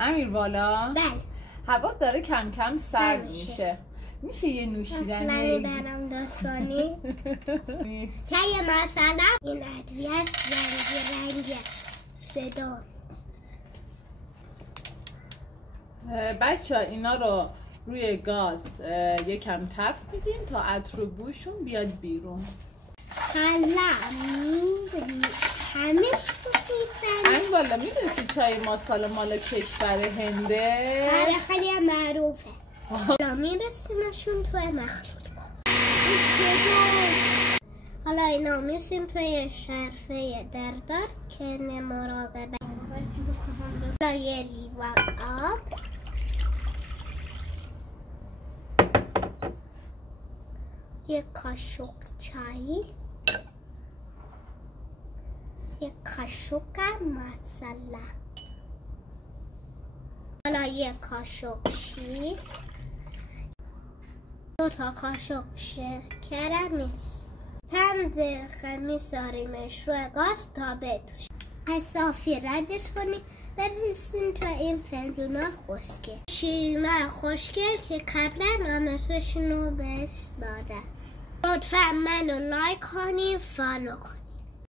امیر بالا. بله. هوا داره کم کم سرد میشه یه نوشیدنی برام داستانی تای مثلا این ادویه رنگی صدا. بچه ها اینا رو روی گاز یکم تف میدیم تا عطر و بوشون بیاد بیرون. همه این بالا میدونستی چای ماسالا مال کشور هنده؟ آره خیلی معروفه. حالا میرسیمشون توی مخلوط کن. حالا اینا میرسیم توی شرفه دردار که مراقبه. حالا یه لیوان آب، یک قاشق چای، یک قاشق مساله، حالا یک قاشق شیر، 2 تا قاشق شکر میرسیم. 5 دقیقه میذاریمش روی گاز تا بدوش. از صافی ردش کنیم بریسیم تا این فنجونا خشکه. شیرینای خوشگل که قبلا آموزششون رو بهش دادن. لطفا منو لایک کنیم، فالو کنیم.